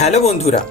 Hello বন্ধুরা,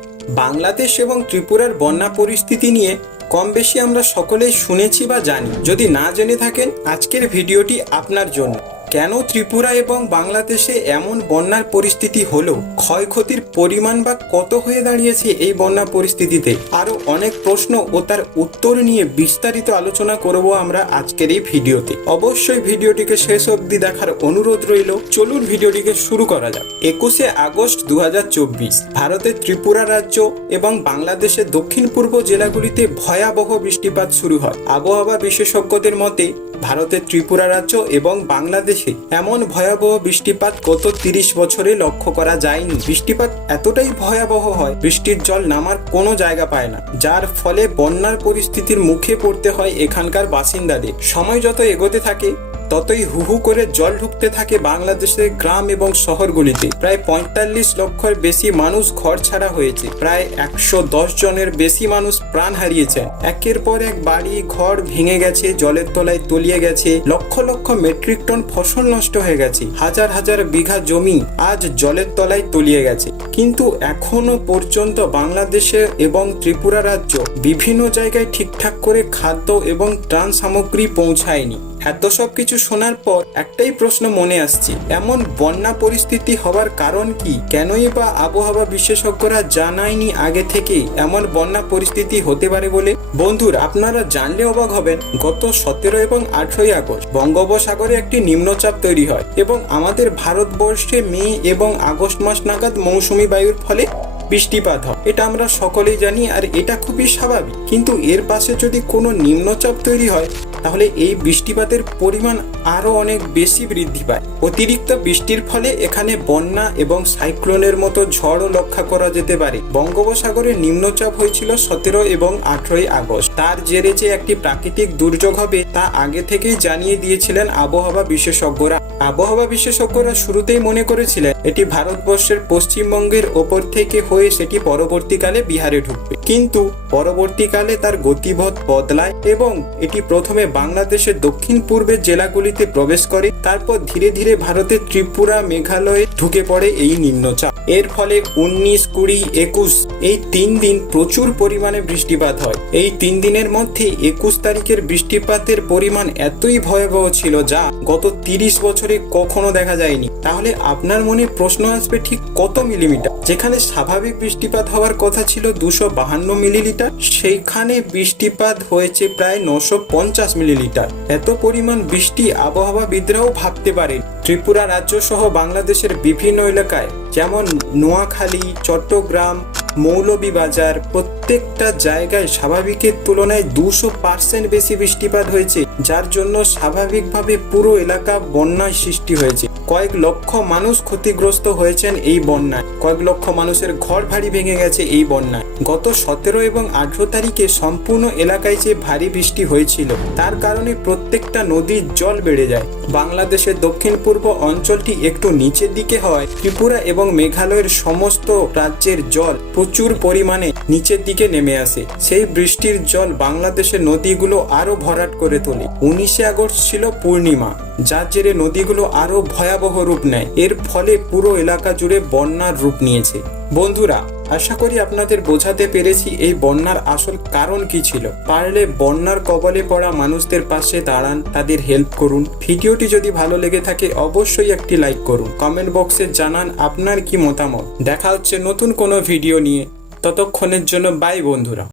বাংলাদেশ এবং ত্রিপুরার বন্যা পরিস্থিতি নিয়ে কম বেশি আমরা সকলেই শুনেছি বা জানি। যদি না জেনে থাকেন, আজকের ভিডিওটি আপনার জন্য। কেন ত্রিপুরা এবং বাংলাদেশে এমন বন্যার পরিস্থিতি হলো? ক্ষয়ক্ষতির পরিমাণ বা কত হয়ে দাঁড়িয়েছে এই বন্যা পরিস্থিতিতে? আরও অনেক প্রশ্ন ও তার উত্তর নিয়ে বিস্তারিত আলোচনা করব আমরা আজকের এই ভিডিওতে। অবশ্যই ভিডিওটিকে শেষ অবধি দেখার অনুরোধ রইল। চলুন ভিডিওটিকে শুরু করা যাক। একুশে আগস্ট দু হাজার চব্বিশ, ভারতের ত্রিপুরা রাজ্য এবং বাংলাদেশের দক্ষিণ পূর্ব জেলাগুলিতে ভয়াবহ বৃষ্টিপাত শুরু হয়। আবহাওয়া বিশেষজ্ঞদের মতে ভারতের ত্রিপুরা রাজ্য এবং বাংলাদেশে এমন ভয়াবহ বৃষ্টিপাত গত তিরিশ বছরে লক্ষ্য করা যায়নি। বৃষ্টিপাত এতটাই ভয়াবহ হয়, বৃষ্টির জল নামার কোনো জায়গা পায় না, যার ফলে বন্যার পরিস্থিতির মুখে পড়তে হয় এখানকার বাসিন্দাদের। সময় যত এগোতে থাকে ততই হুহু করে জল ঢুকতে থাকে বাংলাদেশের গ্রাম এবং শহরগুলিতে। প্রায় পঁয়তাল্লিশ লক্ষের বেশি মানুষ ঘর ছাড়া হয়েছে। প্রায় একশো দশ জনের বেশি মানুষ প্রাণ হারিয়েছে। একের পর এক বাড়ি, ঘর ভেঙে গেছে, জলের তলায় তলিয়ে গেছে, লক্ষ লক্ষ মেট্রিক টন ফসল নষ্ট হয়ে গেছে, হাজার হাজার বিঘা জমি আজ জলের তলায় তলিয়ে গেছে। কিন্তু এখনও পর্যন্ত বাংলাদেশে এবং ত্রিপুরা রাজ্য বিভিন্ন জায়গায় ঠিকঠাক করে খাদ্য এবং ত্রাণ সামগ্রী পৌঁছায়নি। এত সব কিছু শোনার পর একটাই প্রশ্ন মনে আসছে, এমন বন্যা পরিস্থিতি হওয়ার কারণ কি? কেনই বা আবহাওয়া বিশেষজ্ঞরা জানায়নি আগে থেকে এমন বন্যা পরিস্থিতি হতে পারে বলে? বন্ধুর, আপনারা জানলে অবাক হবেন, গত সতেরো এবং আঠেরোই আগস্ট বঙ্গোপসাগরে একটি নিম্নচাপ তৈরি হয় এবং আমাদের ভারতবর্ষে মে এবং আগস্ট মাস নাগাদ মৌসুমি বায়ুর ফলে বৃষ্টিপাত হয়। এটা আমরা সকলেই জানি আর এটা খুবই স্বাভাবিক। কিন্তু এর পাশে যদি কোনো নিম্নচাপ তৈরি হয় তাহলে এই বৃষ্টিপাতের পরিমাণ আরও অনেক বেশি বৃদ্ধি পায়। অতিরিক্ত বৃষ্টির ফলে এখানে বন্যা এবং সাইক্লোনের মতো ঝড়ও লক্ষ্য করা যেতে পারে। বঙ্গোপসাগরে নিম্নচাপ হয়েছিল সতেরো এবং আঠেরোই আগস্ট। তার জেরে যে একটি প্রাকৃতিক দুর্যোগ হবে তা আগে থেকেই জানিয়ে দিয়েছিলেন আবহাওয়া বিশেষজ্ঞরা। আবহাওয়া বিশেষজ্ঞরা শুরুতেই মনে করেছিলেন, এটি ভারতবর্ষের পশ্চিমবঙ্গের ওপর থেকে হয়ে সেটি পরবর্তীকালে বিহারে ঢুকবে। কিন্তু পরবর্তীকালে তার গতিপথ বদলায় এবং এটি প্রথমে বাংলাদেশের দক্ষিণ পূর্বের জেলাগুলিতে প্রবেশ করে তারপর ধীরে ধীরে ভারতের ত্রিপুরা মেঘালয়ে ঢুকে পড়ে এই নিম্নচাপ। এর ফলে উনিশ কুড়ি একুশ, এই তিন দিন প্রচুর পরিমাণে বৃষ্টিপাত হয়। এই তিন দিনের মধ্যে একুশ তারিখের বৃষ্টিপাতের পরিমাণ এতই ভয়াবহ ছিল যা গত তিরিশ বছরে কখনো দেখা যায়নি। তাহলে আপনার মনে প্রশ্ন আসবে ঠিক কত মিলিমিটার? যেখানে স্বাভাবিক বৃষ্টিপাত হওয়ার কথা ছিল দুশো বাহান্ন মিলিলিটার, সেইখানে বৃষ্টিপাত হয়েছে প্রায় নশো পঞ্চাশ মিলিলিটার। এত পরিমাণ বৃষ্টি আবহাওয়াবিদরাও ভাবতে পারেন। ত্রিপুরা রাজ্য সহ বাংলাদেশের বিভিন্ন এলাকায় যেমন নোয়াখালী, চট্টগ্রাম মৌলবীবাজার প্রত্যেকটা জায়গায় স্বাভাবিকের তুলনায় দুশো পার্সেন্ট বেশি বৃষ্টিপাত হয়েছে, যার জন্য স্বাভাবিকভাবে পুরো এলাকা বন্যার সৃষ্টি হয়েছে। কয়েক লক্ষ মানুষ ক্ষতিগ্রস্ত হয়েছেন এই বন্যায়। কয়েক লক্ষ মানুষের ঘর ভারী ভেঙে গেছে এই বন্যায়। গত সতেরো এবং আঠেরো তারিখে সম্পূর্ণ এলাকায় যে ভারী বৃষ্টি হয়েছিল, তার কারণে প্রত্যেকটা নদীর জল বেড়ে যায়। বাংলাদেশের দক্ষিণ পূর্ব অঞ্চলটি একটু নিচের দিকে হয় ত্রিপুরা এবং মেঘালয়ের সমস্ত রাজ্যের জল প্রচুর পরিমাণে নিচের দিকে নেমে আসে। সেই বৃষ্টির জল বাংলাদেশের নদীগুলো আরও ভরাট করে তোলে। উনিশে আগস্ট ছিল পূর্ণিমা। যার জেরে নদীগুলো আরও ভয়াবহ রূপ নেয়। এর ফলে পুরো এলাকা জুড়ে বন্যার রূপ নিয়েছে। বন্ধুরা, আশা করি আপনাদের বোঝাতে পেরেছি এই বন্যার আসল কারণ কি ছিল। পারলে বন্যার কবলে পড়া মানুষদের পাশে দাঁড়ান, তাদের হেল্প করুন। ভিডিওটি যদি ভালো লেগে থাকে, অবশ্যই একটি লাইক করুন। কমেন্ট বক্সে জানান আপনার কি মতামত। দেখা হচ্ছে নতুন কোনো ভিডিও নিয়ে। ততক্ষণের জন্য বাই বন্ধুরা।